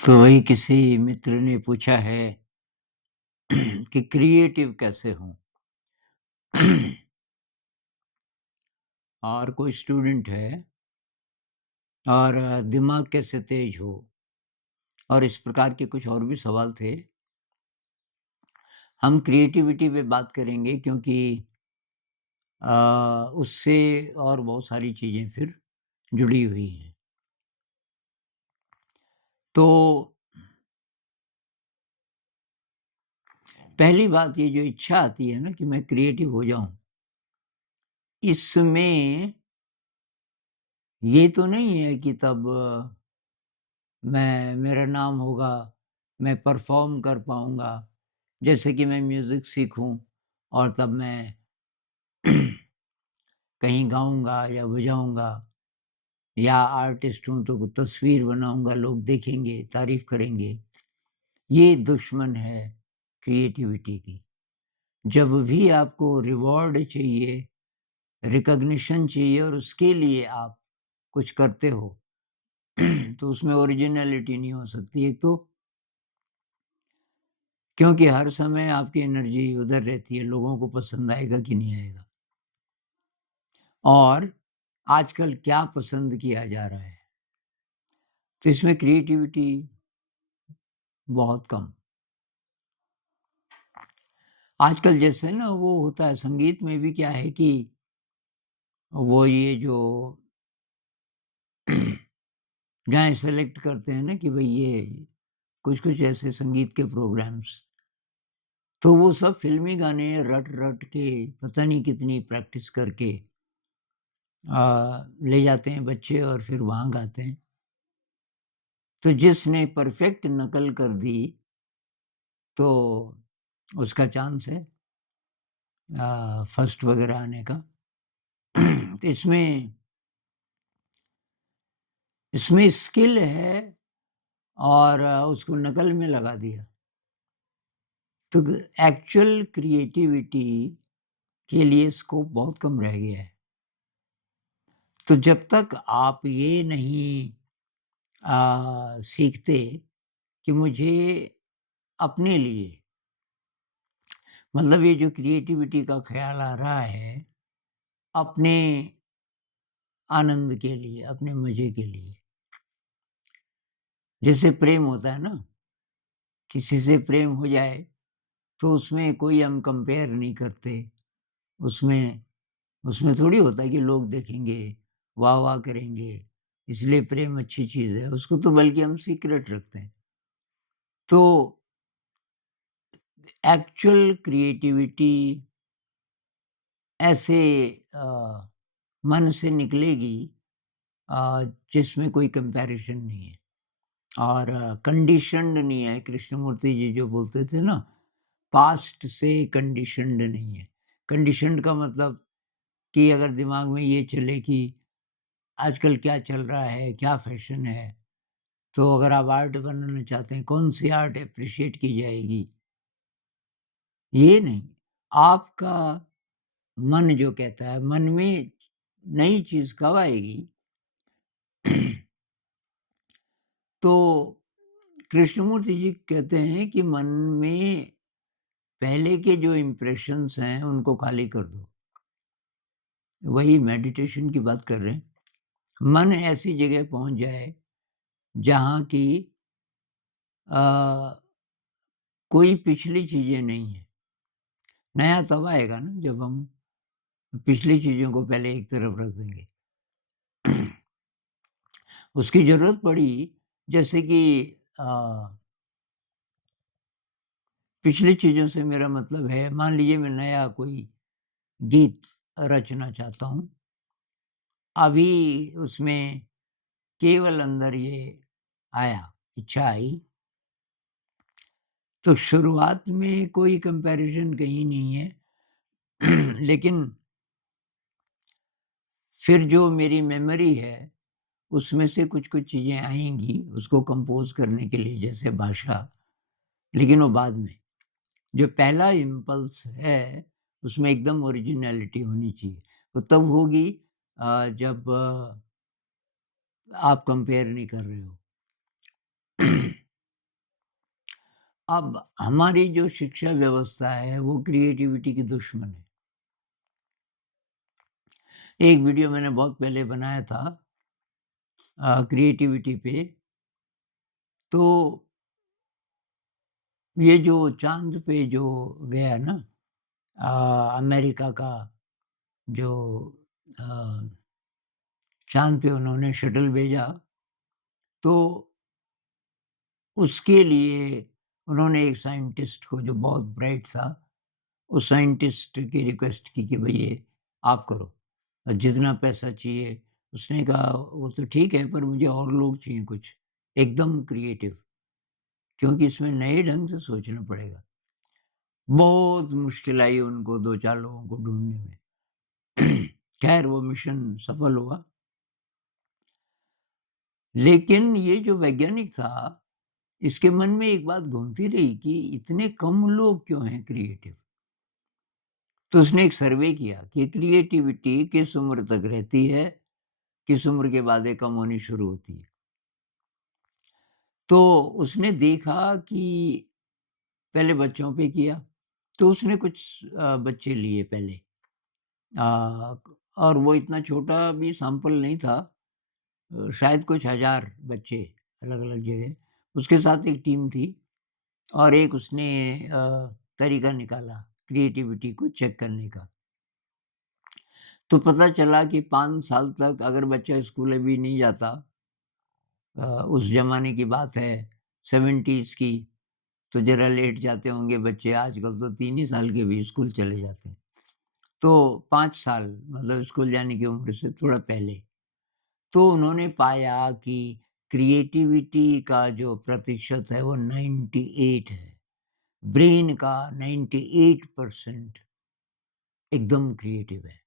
तो वही किसी मित्र ने पूछा है कि क्रिएटिव कैसे हूँ? और कोई स्टूडेंट है और दिमाग कैसे तेज हो? और इस प्रकार के कुछ और भी सवाल थे। हम क्रिएटिविटी पे बात करेंगे क्योंकि उससे और बहुत सारी चीज़ें फिर जुड़ी हुई हैं। तो पहली बात ये जो इच्छा आती है ना कि मैं क्रिएटिव हो जाऊँ, इसमें ये तो नहीं है कि तब मेरा नाम होगा, मैं परफ़ॉर्म कर पाऊँगा। जैसे कि मैं म्यूज़िक सीखूँ और तब मैं कहीं गाऊँगा या बजाऊँगा या आर्टिस्ट हूँ तो तस्वीर बनाऊँगा, लोग देखेंगे, तारीफ़ करेंगे। ये दुश्मन है क्रिएटिविटी की। जब भी आपको रिवॉर्ड चाहिए, रिकॉग्निशन चाहिए और उसके लिए आप कुछ करते हो, तो उसमें ओरिजिनैलिटी नहीं हो सकती। एक तो क्योंकि हर समय आपकी एनर्जी उधर रहती है, लोगों को पसंद आएगा कि नहीं आएगा। और आजकल क्या पसंद किया जा रहा है, तो इसमें क्रिएटिविटी बहुत कम। आजकल जैसे ना वो होता है संगीत में भी क्या है कि वो ये जो गाने सेलेक्ट करते हैं ना कि भई ये कुछ-कुछ ऐसे संगीत के प्रोग्राम्स, तो वो सब फ़िल्मी गाने रट-रट के पता नहीं कितनी प्रैक्टिस करके ले जाते हैं बच्चे और फिर वहाँ गाते हैं। तो जिसने परफेक्ट नकल कर दी, तो उसका चांस है फर्स्ट वगैरह आने का। तो इसमें इसमें स्किल है और उसको नकल में लगा दिया। तो एक्चुअल क्रिएटिविटी के लिए स्कोप बहुत कम रह गया है। तो जब तक आप ये नहीं सीखते कि मुझे अपने लिए मतलब ये जो क्रिएटिविटी का ख़्याल आ रहा है, अपने आनंद के लिए, अपने मज़े के लिए। जैसे प्रेम होता है ना, किसी से प्रेम हो जाए, तो उसमें कोई हम कंपेयर नहीं करते। उसमें उसमें थोड़ी होता है कि लोग देखेंगे, वाह-वाह करेंगे, इसलिए प्रेम अच्छी चीज़ है। उसको तो बल्कि हम सीक्रेट रखते हैं। तो एक्चुअल क्रिएटिविटी ऐसे अ, मन से निकलेगी जिसमें कोई कंपैरिज़न नहीं है और कंडीशन्ड नहीं है। कृष्णमूर्ति जी जो बोलते थे ना, पास्ट से कंडीशन्ड नहीं है। कंडीशन्ड का मतलब कि अगर दिमाग में ये चले कि आजकल क्या चल रहा है, क्या फ़ैशन है, तो अगर आप आर्ट बनाना चाहते हैं, कौन-सी आर्ट एप्रिशिएट की जाएगी? ये नहीं, आपका मन जो कहता है, मन में नई चीज़ कब आएगी? तो कृष्णमूर्ति जी कहते हैं कि मन में पहले के जो इम्प्रेशंस हैं, उनको खाली कर दो। वही मेडिटेशन की बात कर रहे हैं। मन ऐसी जगह पहुँच जाए, जहाँ की अ, कोई पिछली चीज़ें नहीं हैं। नया तब आएगा ना, जब हम पिछली चीज़ों को पहले एक तरफ रख देंगे। उसकी ज़रूरत पड़ी जैसे कि अ, पिछली चीज़ों से मेरा मतलब है मान लीजिए मैं नया कोई गीत रचना चाहता हूँ। अभी उसमें केवल अंदर ये आया, इच्छा आई, तो शुरुआत में कोई कंपैरिज़न कहीं नहीं है। लेकिन फिर जो मेरी मेमोरी है, उसमें से कुछ-कुछ चीज़ें आएँगी उसको कंपोज़ करने के लिए जैसे भाषा, लेकिन वो बाद में। जो पहला इम्पल्स है, उसमें एकदम ओरिजिनैलिटी होनी चाहिए। वो तब होगी जब आप कंपेयर नहीं कर रहे हो। अब हमारी जो शिक्षा व्यवस्था है वो क्रिएटिविटी की दुश्मन है। एक वीडियो मैंने बहुत पहले बनाया था क्रिएटिविटी पे, तो ये जो चाँद पे जो गया ना अमेरिका का जो अ, चाँद पे उन्होंने शटल भेजा, तो उसके लिए उन्होंने एक साइंटिस्ट को जो बहुत ब्राइट था, उस साइंटिस्ट की रिक्वेस्ट की कि भई ये आप करो और जितना पैसा चाहिए। उसने कहा वो तो ठीक है पर मुझे और लोग चाहिए कुछ, एकदम क्रिएटिव क्योंकि इसमें नए ढंग से सोचना पड़ेगा। बहुत मुश्किल आई उनको 2-4 लोगों को ढूँढने में। ख़ैर वो मिशन सफल हुआ। लेकिन ये जो वैज्ञानिक था, इसके मन में एक बात घूमती रही कि इतने कम लोग क्यों हैं क्रिएटिव? तो उसने एक सर्वे किया कि क्रिएटिविटी किस उम्र तक रहती है, किस उम्र के बाद ये कम होनी शुरू होती है। तो उसने देखा कि पहले बच्चों पे किया, तो उसने कुछ बच्चे लिए पहले और वो इतना छोटा भी सैंपल नहीं था शायद कुछ हज़ार बच्चे अलग-अलग जगह। उसके साथ एक टीम थी और एक उसने तरीका निकाला क्रिएटिविटी को चेक करने का। तो पता चला कि 5 साल तक अगर बच्चा स्कूल अभी नहीं जाता उस ज़माने की बात है 70s की, तो ज़रा लेट जाते होंगे बच्चे, आजकल तो 3 ही साल के भी स्कूल चले जाते हैं। तो 5 साल मतलब स्कूल जाने की उम्र से थोड़ा पहले, तो उन्होंने पाया कि क्रिएटिविटी का जो प्रतिशत है वो 98 है। ब्रेन का 98% एकदम क्रिएटिव है।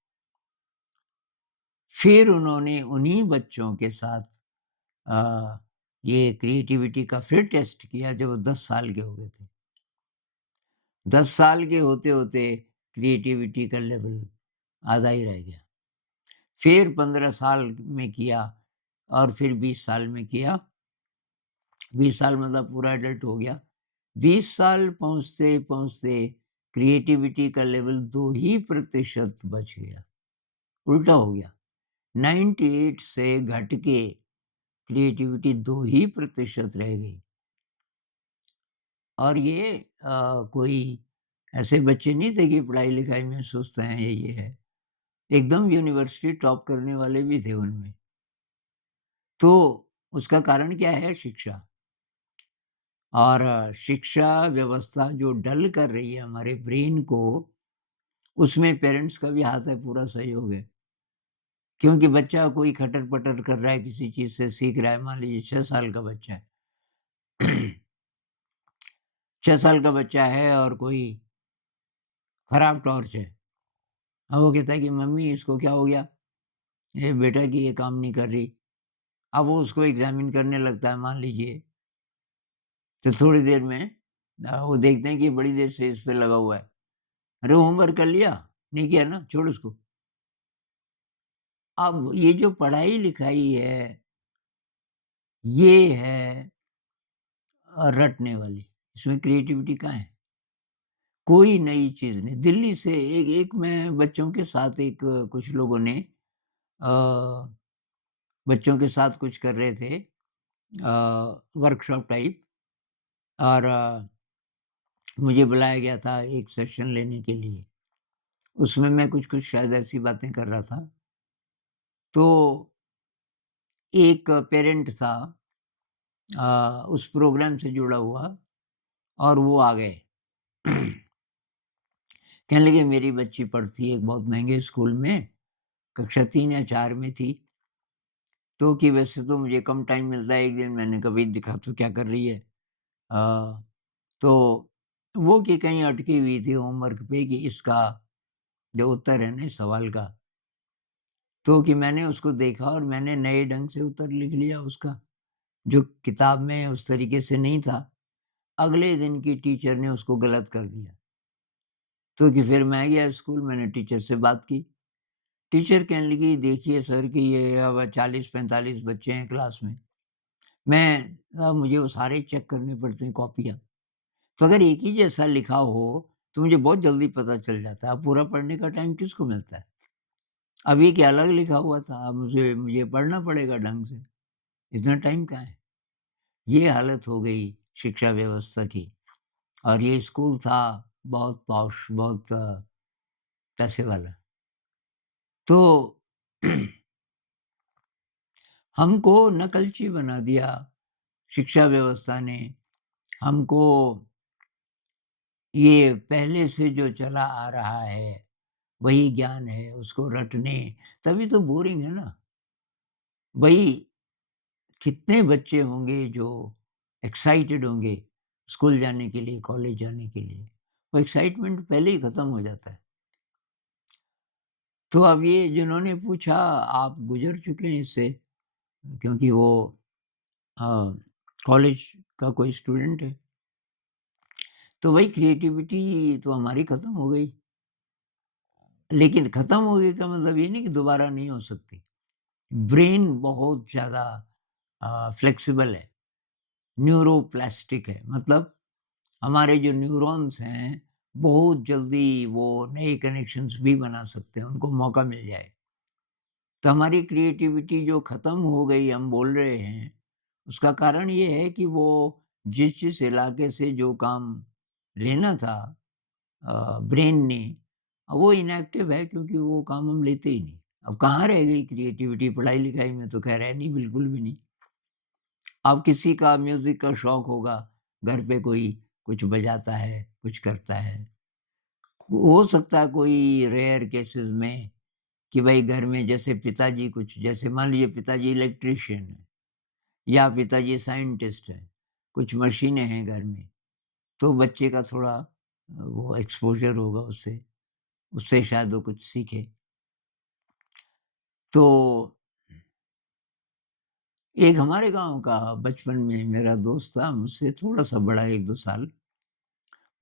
फिर उन्होंने उन्हीं बच्चों के साथ अ, ये क्रिएटिविटी का फिर टेस्ट किया जब वो 10 साल के हो गए थे। 10 साल के होते-होते क्रिएटिविटी का लेवल आधा ही रह गया। फिर 15 साल में किया और फिर 20 साल में किया। 20 साल मतलब पूरा एडल्ट हो गया। 20 साल पहुँचते-पहुँचते क्रिएटिविटी का लेवल 2 ही प्रतिशत बच गया, उल्टा हो गया। 98 से घट के क्रिएटिविटी 2 ही प्रतिशत रह गई और ये कोई ऐसे बच्चे नहीं थे कि पढ़ाई-लिखाई में सुस्त हैं या ये है। एकदम यूनिवर्सिटी टॉप करने वाले भी थे उनमें। तो उसका कारण क्या है? शिक्षा और शिक्षा व्यवस्था जो डल कर रही है हमारे ब्रेन को, उसमें पेरेंट्स का भी हाथ है, पूरा सहयोग है। क्योंकि बच्चा कोई खटर-पटर कर रहा है, किसी चीज़ से सीख रहा है, मान लीजिए 6 साल का बच्चा है। 6 साल का बच्चा है और कोई खराब टॉर्च है। अब वो कहता है कि मम्मी इसको क्या हो गया? ये बेटा कि ये काम नहीं कर रही। अब वो उसको एग्ज़ामिन करने लगता है मान लीजिए, तो थोड़ी देर में वो देखते हैं कि बड़ी देर से इस पे लगा हुआ है। अरे होमवर्क कर लिया? नहीं किया ना? छोड़ उसको। अब ये जो पढ़ाई-लिखाई है, ये है रटने वाली। इसमें क्रिएटिविटी कहाँ है? कोई नई चीज़ नहीं। दिल्ली से एक एक मैं बच्चों के साथ एक कुछ लोगों ने अ, बच्चों के साथ कुछ कर रहे थे वर्कशॉप टाइप और मुझे बुलाया गया था एक सेशन लेने के लिए। उसमें मैं कुछ-कुछ शायद ऐसी बातें कर रहा था। तो एक पेरेंट था उस प्रोग्राम से जुड़ा हुआ और वो आ गए। कहने लगे मेरी बच्ची पढ़ती है एक बहुत महँगे स्कूल में, कक्षा 3 या 4 में थी। तो कि वैसे तो मुझे कम टाइम मिलता है, एक दिन मैंने कहा भई दिखा तो क्या कर रही है? अ, तो वो कि कहीं अटकी हुई थी होमवर्क पे कि इसका जो उत्तर है ना इस सवाल का, तो कि मैंने उसको देखा और मैंने नए ढंग से उत्तर लिख लिया उसका, जो किताब में उस तरीके से नहीं था। अगले दिन की टीचर ने उसको गलत कर दिया। तो कि फिर मैं गया स्कूल, मैंने टीचर से बात की। टीचर कहने लगी, "देखिए सर कि ये अब 40-45 बच्चे हैं क्लास में। मुझे वो सारे चेक करने पड़ते हैं कॉपियाँ। तो अगर एक ही जैसा लिखा हो, तो मुझे बहुत जल्दी पता चल जाता है। अब पूरा पढ़ने का टाइम किसको मिलता है? अब ये क्या अलग लिखा हुआ था, अब मुझे मुझे पढ़ना पड़ेगा ढंग से, इतना टाइम कहाँ है? ये हालत हो गई शिक्षा व्यवस्था की। और ये स्कूल था बहुत पॉश, बहुत पैसे वाला। तो हमको नकलची बना दिया शिक्षा व्यवस्था ने। हमको ये पहले से जो चला आ रहा है, वही ज्ञान है, उसको रटने, तभी तो बोरिंग है ना। वही कितने बच्चे होंगे जो एक्साइटेड होंगे स्कूल जाने के लिए, कॉलेज जाने के लिए। वो एक्साइटमेंट पहले ही खत्म हो जाता है। तो अब ये जिन्होंने पूछा, आप गुज़र चुके हैं इससे, क्योंकि वो अ, कॉलेज का कोई स्टूडेंट है। तो वही क्रिएटिविटी तो हमारी खत्म हो गई। लेकिन खत्म हो गई का मतलब ये नहीं कि दोबारा नहीं हो सकती। ब्रेन बहुत ज़्यादा फ्लेक्सिबल है, न्यूरोप्लास्टिक है। मतलब हमारे जो न्यूरॉन्स हैं, बहुत जल्दी वो नए कनेक्शंस भी बना सकते हैं, उनको मौका मिल जाए। तो हमारी क्रिएटिविटी जो ख़त्म हो गई हम बोल रहे हैं, उसका कारण ये है कि वो जिस इलाके से जो काम लेना था ब्रेन ने, वो इनएक्टिव है, क्योंकि वो काम हम लेते ही नहीं। अब कहाँ रह गई क्रिएटिविटी? पढ़ाई-लिखाई में तो ख़ैर है नहीं, बिल्कुल भी नहीं। अब किसी का म्यूज़िक का शौक होगा, घर पे कोई कुछ बजाता है, कुछ करता है। हो सकता है कोई रेयर केसेज़ में कि भाई घर में जैसे पिताजी कुछ, जैसे मान लीजिए पिताजी इलेक्ट्रीशियन हैं या पिताजी साइंटिस्ट हैं, कुछ मशीनें हैं घर में, तो बच्चे का थोड़ा वो एक्सपोज़र होगा उससे, उससे शायद वो कुछ सीखे। तो एक हमारे गाँव का बचपन में मेरा दोस्त था, मुझसे थोड़ा-सा बड़ा 1-2 साल।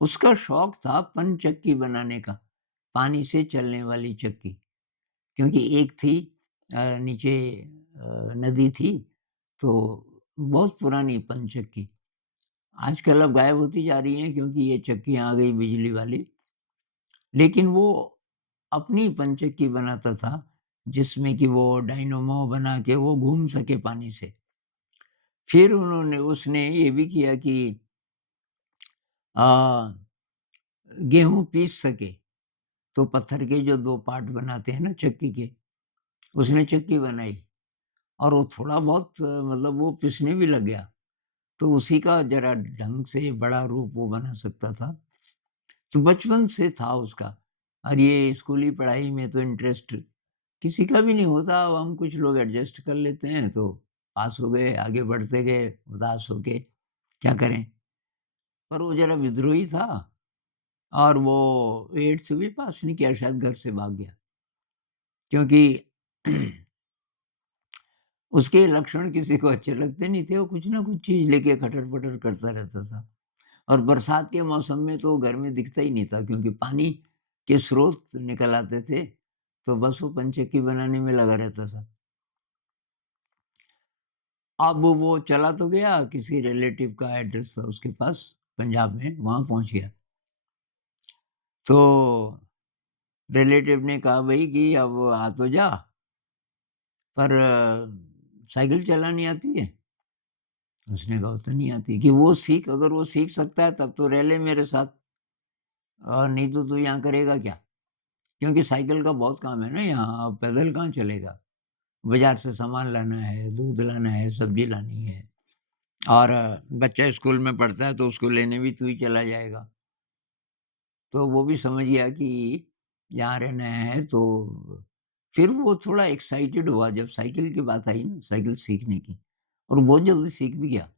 उसका शौक था पनचक्की बनाने का, पानी से चलने वाली चक्की। क्योंकि एक थी नीचे नदी थी, तो बहुत पुरानी पनचक्की। आजकल अब गायब होती जा रही हैं, क्योंकि ये चक्कियाँ आ गई बिजली वाली। लेकिन वो अपनी पनचक्की बनाता था, जिसमें कि वो डायनामो बना के वो घूम सके पानी से। फिर उसने ये भी किया कि अ, गेहूँ पीस सके, तो पत्थर के जो 2 पार्ट बनाते हैं ना चक्की के, उसने चक्की बनाई। और वो थोड़ा बहुत मतलब वो पिसने भी लग गया, तो उसी का ज़रा ढंग से बड़ा रूप वो बना सकता था। तो बचपन से था उसका। और ये स्कूली पढ़ाई में तो इंटरेस्ट किसी का भी नहीं होता, अब हम कुछ लोग एडजस्ट कर लेते हैं, तो पास हो गए, आगे बढ़ते गए उदास होके, क्या करें? पर वो ज़रा विद्रोही था, और वो 8th भी पास नहीं किया, शायद घर से भाग गया। क्योंकि उसके लक्षण किसी को अच्छे लगते नहीं थे, वो कुछ ना कुछ चीज़ लेके खटर-पटर करता रहता था। और बरसात के मौसम में तो घर में दिखता ही नहीं था, क्योंकि पानी के स्रोत निकल आते थे, तो बस वो पनचक्की बनाने में लगा रहता था। अब वो चला तो गया, किसी रिलेटिव का एड्रेस था उसके पास पंजाब में, वहाँ पहुँच गया। तो रिलेटिव ने कहा भई कि अब आ तो जा, पर साइकिल चलानी आती है? उसने कहा, "वो तो नहीं आती।" कि वो सीख, अगर वो सीख सकता है तब तो रह ले मेरे साथ, और नहीं तो तू यहाँ करेगा क्या? क्योंकि साइकिल का बहुत काम है ना यहाँ, अब पैदल कहाँ चलेगा? बाज़ार से सामान लाना है, दूध लाना है, सब्ज़ी लानी है, और बच्चा स्कूल में पढ़ता है तो उसको लेने भी तू ही चला जाएगा। तो वो भी समझ गया कि यहाँ रहना है, तो फिर वो थोड़ा एक्साइटेड हुआ जब साइकिल की बात आई ना, साइकिल सीखने की, और बहुत जल्दी सीख भी गया।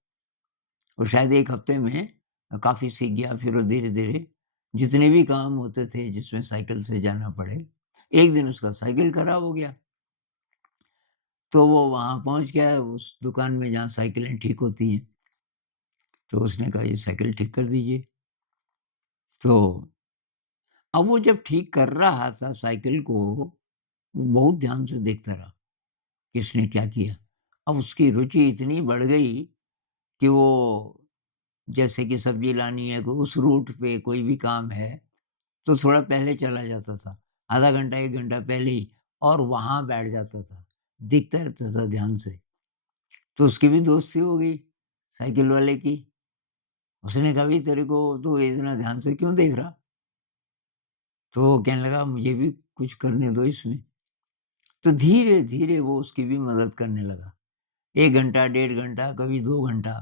और शायद 1 हफ्ते में काफ़ी सीख गया। फिर वो धीरे-धीरे जितने भी काम होते थे जिसमें साइकिल से जाना पड़े, एक दिन उसका साइकिल खराब हो गया। तो वो वहाँ पहुँच गया उस दुकान में जहाँ साइकिलें ठीक होती हैं। तो उसने कहा, ये साइकिल ठीक कर दीजिए। तो अब वो जब ठीक कर रहा था साइकिल को, वो बहुत ध्यान से देखता रहा, किसने क्या किया। अब उसकी रुचि इतनी बढ़ गई कि वो जैसे कि सब्ज़ी लानी है, कोई उस रूट पे कोई भी काम है, तो थोड़ा पहले चला जाता था। आधा घंटा, 1 घंटा पहले ही और वहाँ बैठ जाता था। देखता रहता था ध्यान से। तो उसकी भी दोस्ती हो गई, साइकिल वाले की। उसने कहा, "भई तेरे को तू इतना ध्यान से क्यों देख रहा?" तो वो कहने लगा, "मुझे भी कुछ करने दो इसमें।" तो धीरे-धीरे वो उसकी भी मदद करने लगा। 1 घंटा, 1.5 घंटा, कभी 2 घंटा।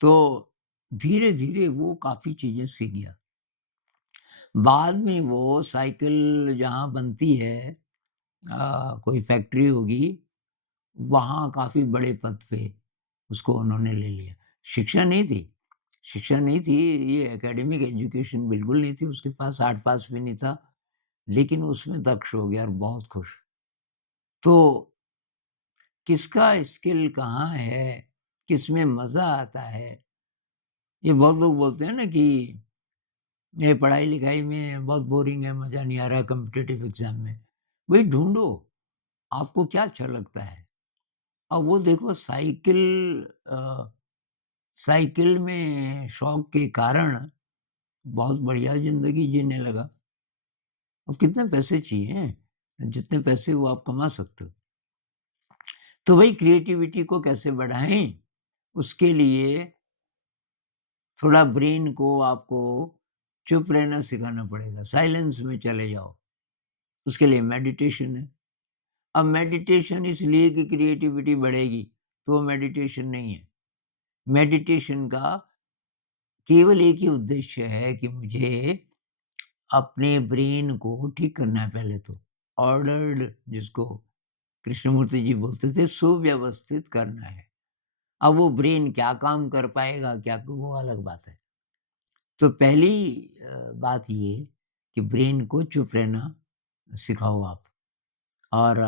तो धीरे-धीरे वो काफ़ी चीज़ें सीख गया। बाद में वो साइकिल जहाँ बनती है कोई फैक्ट्री होगी, वहाँ काफ़ी बड़े पद पे उसको उन्होंने ले लिया। शिक्षा नहीं थी शिक्षा नहीं थी, ये एकेडमिक एजुकेशन बिल्कुल नहीं थी उसके पास, 8 पास भी नहीं था, लेकिन उसमें दक्ष हो गया और बहुत खुश। तो किसका स्किल कहाँ है, किसमें मज़ा आता है, ये बहुत लोग बोलते हैं ना कि ये पढ़ाई-लिखाई में बहुत बोरिंग है, मज़ा नहीं आ रहा कॉम्पिटिटिव एग्ज़ाम में। भई ढूँढो, आपको क्या अच्छा लगता है? अब वो देखो अ, साइकिल में शौक के कारण बहुत बढ़िया ज़िंदगी जीने लगा। अब कितने पैसे चाहिए? जितने पैसे वो आप कमा सकते हो। तो भई क्रिएटिविटी को कैसे बढ़ाएँ? उसके लिए थोड़ा ब्रेन को आपको चुप रहना सिखाना पड़ेगा, साइलेंस में चले जाओ। उसके लिए मेडिटेशन है। अब मेडिटेशन इसलिए कि क्रिएटिविटी बढ़ेगी, तो वो मेडिटेशन नहीं है। मेडिटेशन का केवल एक ही उद्देश्य है कि मुझे अपने ब्रेन को ठीक करना है पहले तो। ऑर्डर्ड जिसको कृष्णमूर्ति जी बोलते थे, सुव्यवस्थित करना है। अब वो ब्रेन क्या काम कर पाएगा, क्या वो अलग बात है। तो पहली बात ये कि ब्रेन को चुप रहना सिखाओ आप और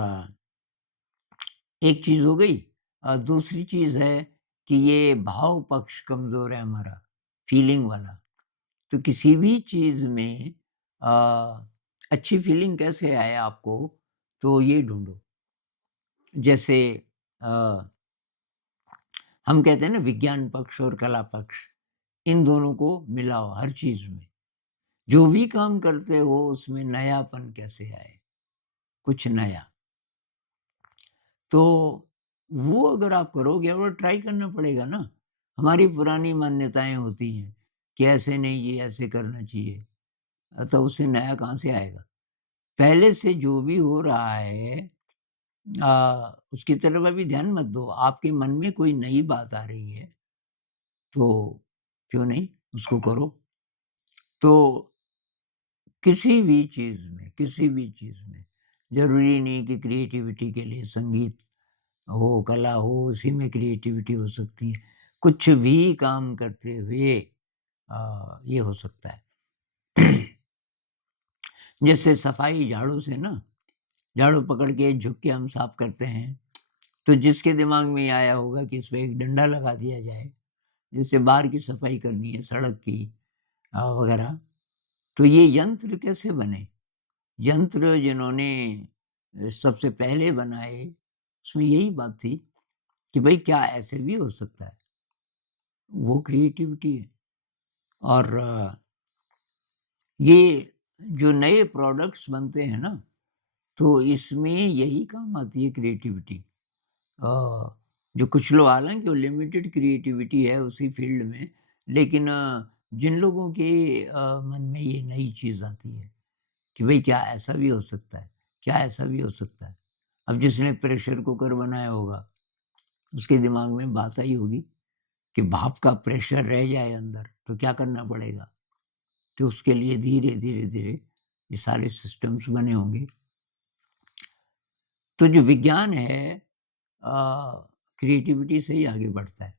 एक चीज़ हो गई। दूसरी चीज़ है कि ये भाव पक्ष कमज़ोर है हमारा, फीलिंग वाला। तो किसी भी चीज़ में अ, अच्छी फीलिंग कैसे आए आपको, तो ये ढूँढो। जैसे अ, हम कहते हैं ना विज्ञान पक्ष और कला पक्ष, इन दोनों को मिलाओ हर चीज़ में। जो भी काम करते हो उसमें नयापन कैसे आए, कुछ नया। तो वो अगर आप करोगे और ट्राई करना पड़ेगा ना। हमारी पुरानी मान्यताएँ होती हैं कि ऐसे नहीं, ये ऐसे करना चाहिए। तो उससे नया कहाँ से आएगा? पहले से जो भी हो रहा है उसकी तरफ अभी ध्यान मत दो। आपके मन में कोई नई बात आ रही है, तो क्यों नहीं उसको करो। तो किसी भी चीज़ में, ज़रूरी नहीं कि क्रिएटिविटी के लिए संगीत हो, कला हो, उसी में क्रिएटिविटी हो सकती है। कुछ भी काम करते हुए ये हो सकता है। जैसे सफाई झाड़ू से ना, झाड़ू पकड़ के झुक के हम साफ करते हैं, तो जिसके दिमाग में ये आया होगा कि इस पे एक डंडा लगा दिया जाए, जिससे बाहर की सफाई करनी है, सड़क की वगैरह, तो ये यंत्र कैसे बने? यंत्र जिन्होंने सबसे पहले बनाए, उसमें यही बात थी कि भई क्या ऐसे भी हो सकता है? वो क्रिएटिविटी है और ये जो नए प्रोडक्ट्स बनते हैं ना, तो इसमें यही काम आती है क्रिएटिविटी। अ, जो कुछ लोग हालाँकि वो लिमिटेड क्रिएटिविटी है उसी फ़ील्ड में, लेकिन जिन लोगों के मन में ये नई चीज़ आती है कि भई क्या ऐसा भी हो सकता है? क्या ऐसा भी हो सकता है? अब जिसने प्रेशर कुकर बनाया होगा, उसके दिमाग में बात आई होगी कि भाप का प्रेशर रह जाए अंदर, तो क्या करना पड़ेगा? तो उसके लिए धीरे, धीरे, धीरे ये सारे सिस्टम्स बने होंगे। तो जो विज्ञान है क्रिएटिविटी से ही आगे बढ़ता है।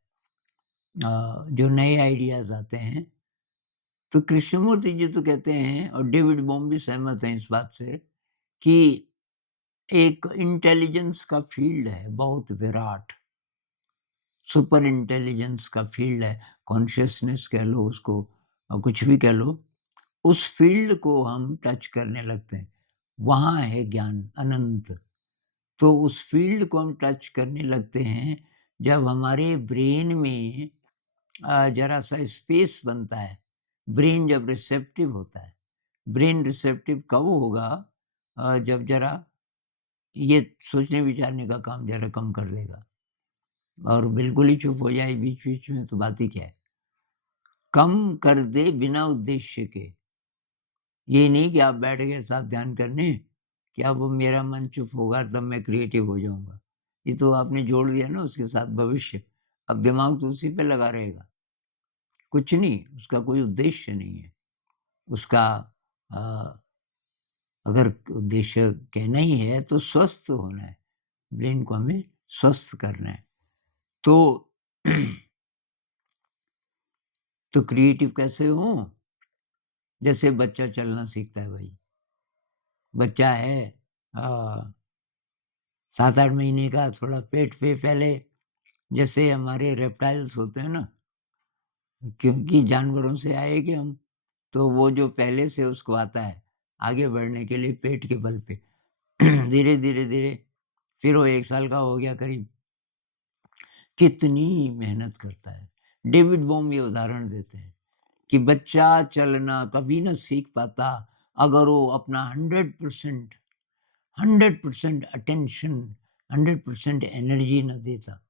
जो नए आइडियाज़ आते हैं, तो कृष्णमूर्ति जी तो कहते हैं और डेविड बॉम भी सहमत हैं इस बात से कि एक इंटेलिजेंस का फ़ील्ड है बहुत विराट, सुपर इंटेलिजेंस का फ़ील्ड है, कॉन्शियसनेस कह लो उसको कुछ भी कह लो, उस फ़ील्ड को हम टच करने लगते हैं। वहाँ है ज्ञान अनंत। तो उस फ़ील्ड को हम टच करने लगते हैं, जब हमारे ब्रेन में ज़रा-सा स्पेस बनता है, ब्रेन जब रिसेप्टिव होता है। ब्रेन रिसेप्टिव कब होगा जब ज़रा ये सोचने-विचारने का काम ज़रा कम कर देगा और बिल्कुल ही चुप हो जाए बीच-बीच में तो बात ही क्या है। कम कर दे बिना उद्देश्य के। ये नहीं कि आप बैठ गए साहब ध्यान करने, कि अब मेरा मन चुप होगा तब मैं क्रिएटिव हो जाऊँगा। ये तो आपने जोड़ दिया ना उसके साथ भविष्य। अब दिमाग तो उसी पे लगा रहेगा। कुछ नहीं, उसका कोई उद्देश्य नहीं है। उसका अ, अगर उद्देश्य कहना ही है तो स्वस्थ होना है। ब्रेन को हमें स्वस्थ करना है। तो तो क्रिएटिव कैसे हों? जैसे बच्चा चलना सीखता है भई। बच्चा है अ, 7-8 महीने का थोड़ा पेट पे पहले जैसे हमारे रेप्टाइल्स होते हैं ना, क्योंकि जानवरों से आए कि हम, तो वो जो पहले से उसको आता है, आगे बढ़ने के लिए पेट के बल पे। धीरे, धीरे, धीरे फिर वो 1 साल का हो गया करीब, कितनी मेहनत करता है। डेविड बोम ये उदाहरण देते हैं कि बच्चा चलना कभी ना सीख पाता अगर वो अपना 100% अटेंशन, 100% एनर्जी ना देता।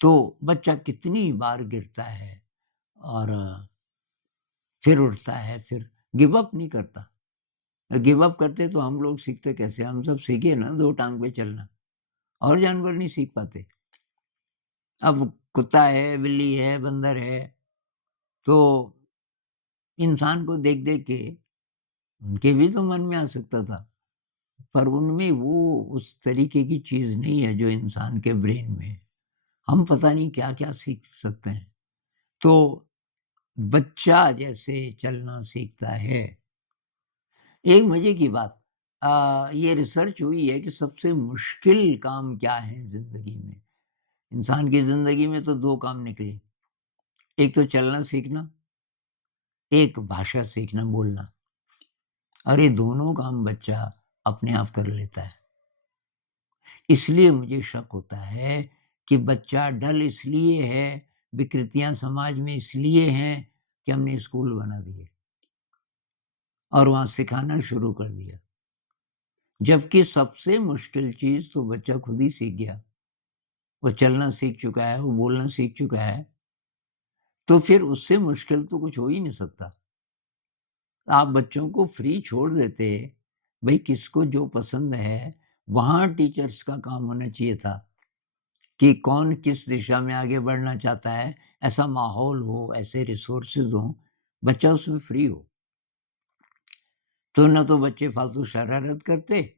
तो बच्चा कितनी बार गिरता है और फिर उठता है, फिर गिव अप नहीं करता। गिव अप करते तो हम लोग सीखते कैसे? हम सब सीखे ना 2 टाँग पे चलना, और जानवर नहीं सीख पाते। अब कुत्ता है, बिल्ली है, बंदर है, तो इंसान को देख-देख के उनके भी तो मन में आ सकता था, पर उनमें वो उस तरीके की चीज़ नहीं है जो इंसान के ब्रेन में है। हम पता नहीं क्या-क्या सीख सकते हैं। तो बच्चा जैसे चलना सीखता है, एक मज़े की बात ये रिसर्च हुई है कि सबसे मुश्किल काम क्या है ज़िंदगी में? इंसान की ज़िंदगी में तो 2 काम निकले, एक तो चलना सीखना, एक भाषा सीखना, बोलना। और ये दोनों काम बच्चा अपने आप कर लेता है। इसलिए मुझे शक होता है कि बच्चा डल इसलिए है, विकृतियाँ समाज में इसलिए हैं कि हमने स्कूल बना दिए और वहाँ सिखाना शुरू कर दिया। जबकि सबसे मुश्किल चीज़ तो बच्चा खुद ही सीख गया। वो चलना सीख चुका है, वो बोलना सीख चुका है, तो फिर उससे मुश्किल तो कुछ हो ही नहीं सकता। आप बच्चों को फ्री छोड़ देते, भई किसको जो पसंद है, वहाँ टीचर्स का काम होना चाहिए था कि कौन किस दिशा में आगे बढ़ना चाहता है, ऐसा माहौल हो, ऐसे रिसोर्सेज़ हों, बच्चा उसमें फ्री हो। तो ना तो बच्चे फालतू शरारत करते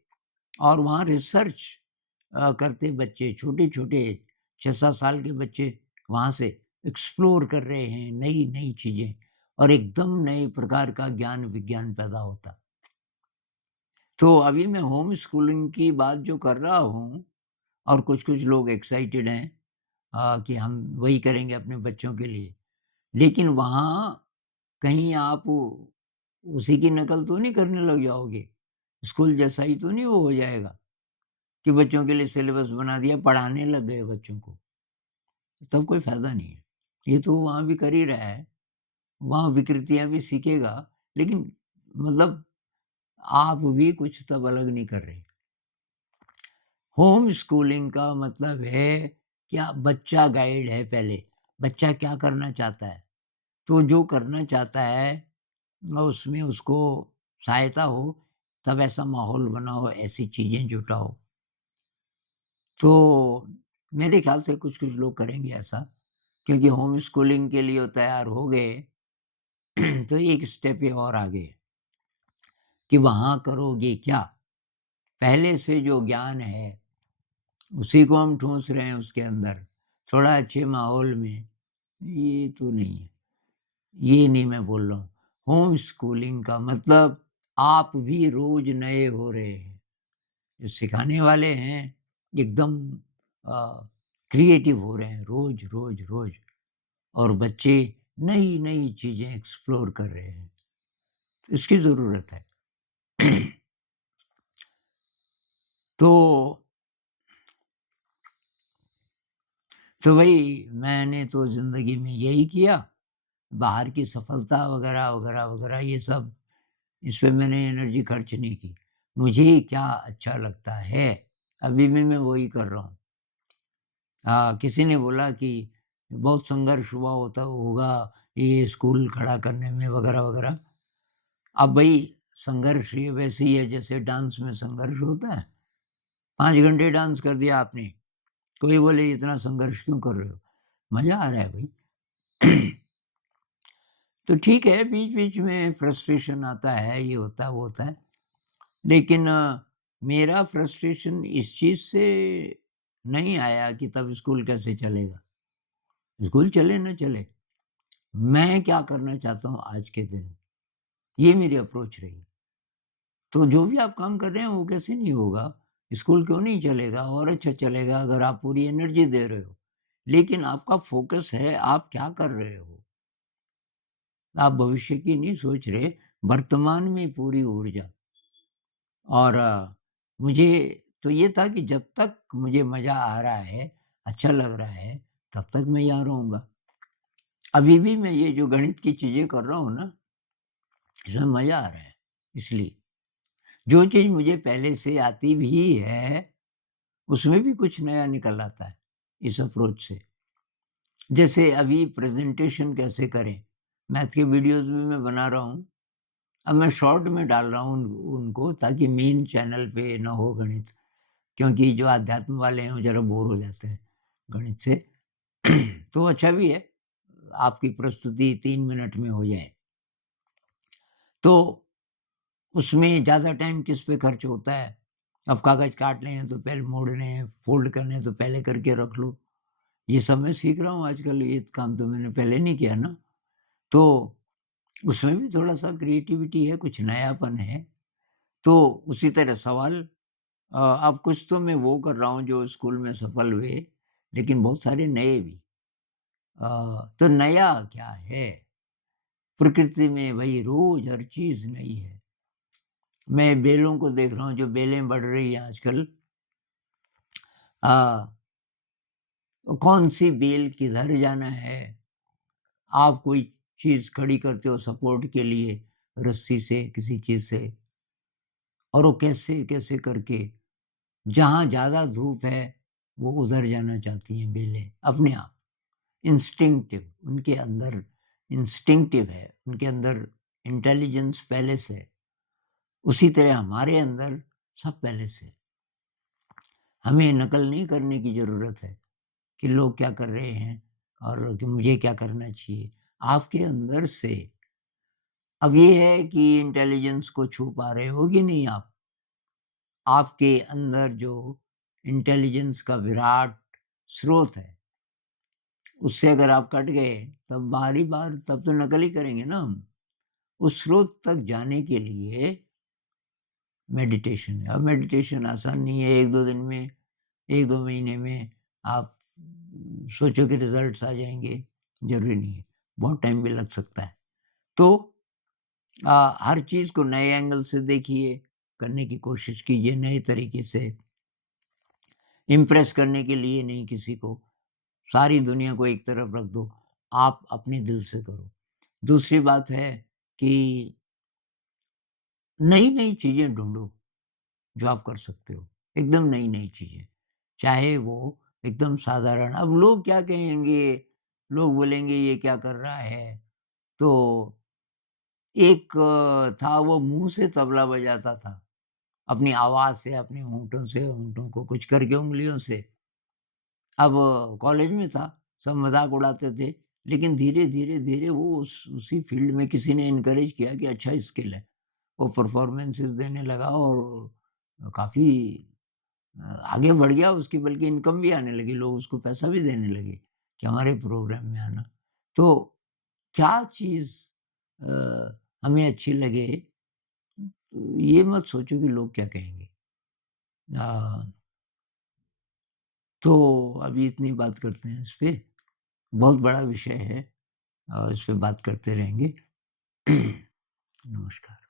और वहाँ रिसर्च करते बच्चे, छोटे-छोटे 6-7 साल के बच्चे वहाँ से एक्सप्लोर कर रहे हैं नई-नई चीज़ें और एकदम नए प्रकार का ज्ञान-विज्ञान पैदा होता। तो अभी मैं होम स्कूलिंग की बात जो कर रहा हूँ और कुछ-कुछ लोग एक्साइटेड हैं कि हम वही करेंगे अपने बच्चों के लिए। लेकिन वहाँ कहीं आप उसी की नकल तो नहीं करने लग जाओगे? स्कूल जैसा ही तो नहीं वो हो जाएगा कि बच्चों के लिए सिलेबस बना दिया, पढ़ाने लग गए बच्चों को, तब कोई फ़ायदा नहीं है। ये तो वहाँ भी कर ही रहा है, वहाँ विकृतियाँ भी सीखेगा, लेकिन मतलब आप भी कुछ तब अलग नहीं कर रहे। होम स्कूलिंग का मतलब है क्या बच्चा गाइड है पहले, बच्चा क्या करना चाहता है, तो जो करना चाहता है उसमें उसको सहायता हो, तब ऐसा माहौल बनाओ, ऐसी चीज़ें जुटाओ। तो मेरे ख़्याल से कुछ-कुछ लोग करेंगे ऐसा, क्योंकि होम स्कूलिंग के लिए वो तैयार हो गए, तो एक स्टेप ये और आगे कि वहाँ करोगे क्या? पहले से जो ज्ञान है उसी को हम ठूँस रहे हैं उसके अंदर, थोड़ा अच्छे माहौल में, ये तो नहीं है। ये नहीं मैं बोल रहा हूँ। होम स्कूलिंग का मतलब आप भी रोज़ नए हो रहे हैं। जो सिखाने वाले हैं एकदम अ, क्रिएटिव हो रहे हैं रोज़, रोज़, रोज़ और बच्चे नई-नई चीज़ें एक्सप्लोर कर रहे हैं। तो इसकी ज़रूरत है। तो तो वही मैंने तो ज़िंदगी में यही किया, बाहर की सफलता वगैरह, वगैरह, वगैरह ये सब इस पे मैंने एनर्जी खर्च नहीं की। मुझे क्या अच्छा लगता है, अभी भी मैं वही कर रहा हूँ। हाँ, किसी ने बोला कि बहुत संघर्ष हुआ होता होगा ये स्कूल खड़ा करने में वगैरह, वगैरह। अब भई संघर्ष ये वैसे ही है जैसे डांस में संघर्ष होता है। 5 घंटे डांस कर दिया आपने, कोई बोले इतना संघर्ष क्यों कर रहे हो? मज़ा आ रहा है भई। तो ठीक है, बीच-बीच में फ्रस्ट्रेशन आता है, ये होता है, वो होता है। लेकिन मेरा फ्रस्ट्रेशन इस चीज़ से नहीं आया कि तब स्कूल कैसे चलेगा? स्कूल चले ना चले, मैं क्या करना चाहता हूँ आज के दिन, ये मेरी अप्रोच रही। तो जो भी आप काम कर रहे हैं वो कैसे नहीं होगा? स्कूल क्यों नहीं चलेगा और अच्छा चलेगा अगर आप पूरी एनर्जी दे रहे हो। लेकिन आपका फ़ोकस है आप क्या कर रहे हो? आप भविष्य की नहीं सोच रहे, वर्तमान में पूरी ऊर्जा और मुझे तो ये था कि जब तक मुझे मज़ा आ रहा है, अच्छा लग रहा है, तब तक मैं यहाँ रहूँगा। अभी भी मैं ये जो गणित की चीज़ें कर रहा हूँ ना, इसमें मज़ा आ रहा है, इसलिए। जो चीज़ मुझे पहले से आती भी है, उसमें भी कुछ नया निकल आता है, इस अप्रोच से। जैसे अभी प्रेज़ेंटेशन कैसे करें, मैथ के वीडियोज़ भी मैं बना रहा हूँ। अब मैं शॉर्ट में डाल रहा हूँ उनको ताकि मेन चैनल पे ना हो गणित, क्योंकि जो अध्यात्म वाले हैं वो ज़रा बोर हो जाते हैं गणित से। तो अच्छा भी है, आपकी प्रस्तुति 3 मिनट में हो जाए। तो उसमें ज़्यादा टाइम किस पे खर्च होता है? अब कागज़ काटने हैं तो पहले मोड़ने हैं, फ़ोल्ड करने हैं तो पहले करके रख लो। ये सब मैं सीख रहा हूँ आजकल, ये काम तो मैंने पहले नहीं किया ना। तो उसमें भी थोड़ा-सा क्रिएटिविटी है, कुछ नयापन है। तो उसी तरह सवाल अब कुछ तो मैं वो कर रहा हूँ जो स्कूल में सफल हुए, लेकिन बहुत सारे नए भी। तो नया क्या है? प्रकृति में भई रोज़ हर चीज़ नई है। मैं बेलों को देख रहा हूँ, जो बेलें बढ़ रही हैं आजकल। अ, कौन-सी बेल किधर जाना है, आप कोई चीज़ खड़ी करते हो सपोर्ट के लिए रस्सी से, किसी चीज़ से और वो कैसे-कैसे करके जहाँ ज़्यादा धूप है, वो उधर जाना चाहती हैं बेलें, अपने आप। इंस्टिंक्टिव उनके अंदर इंस्टिंक्टिव है, उनके अंदर इंटेलिजेंस पहले से है। उसी तरह हमारे अंदर सब पहले से है। हमें नकल नहीं करने की ज़रूरत है कि लोग क्या कर रहे हैं और कि मुझे क्या करना चाहिए। आपके अंदर से अब ये है कि इंटेलिजेंस को छू पा रहे हो कि नहीं आप? आपके अंदर जो इंटेलिजेंस का विराट स्रोत है, उससे अगर आप कट गए, तब बाहरी बार तब तो नकल ही करेंगे ना हम। उस स्रोत तक जाने के लिए मेडिटेशन है। अब मेडिटेशन आसान नहीं है, 1-2 दिन में, 1-2 महीने में आप सोचो कि रिज़ल्ट्स आ जाएँगे, ज़रूरी नहीं है, बहुत टाइम भी लग सकता है। तो हर चीज़ को नए एंगल से देखिए, करने की कोशिश कीजिए नए तरीके से, इम्प्रेस करने के लिए नहीं किसी को, सारी दुनिया को एक तरफ रख दो, आप अपने दिल से करो। दूसरी बात है कि नई-नई चीज़ें ढूँढो, जो आप कर सकते हो, एकदम नई-नई चीज़ें, चाहे वो एकदम साधारण अब लोग क्या कहेंगे, लोग बोलेंगे ये क्या कर रहा है? तो एक था वो मुँह से तबला बजाता था। अपनी आवाज़ से, अपने होंठों को कुछ करके उँगलियों से। अब कॉलेज में था, सब मज़ाक उड़ाते थे, लेकिन धीरे-धीरे वो उसी फ़ील्ड में किसी ने एनकरेज किया कि अच्छा स्किल है। वो परफ़ॉर्मेंसेस देने लगा और काफ़ी आगे बढ़ गया उसकी बल्कि इनकम भी आने लगी, लोग उसको पैसा भी देने लगे कि हमारे प्रोग्राम में आना। तो क्या चीज़ हमें अच्छी लगे, ये मत सोचो कि लोग क्या कहेंगे। अ तो अभी इतनी बात करते हैं इस पे। बहुत बड़ा विषय है और इस पे बात करते रहेंगे। नमस्कार।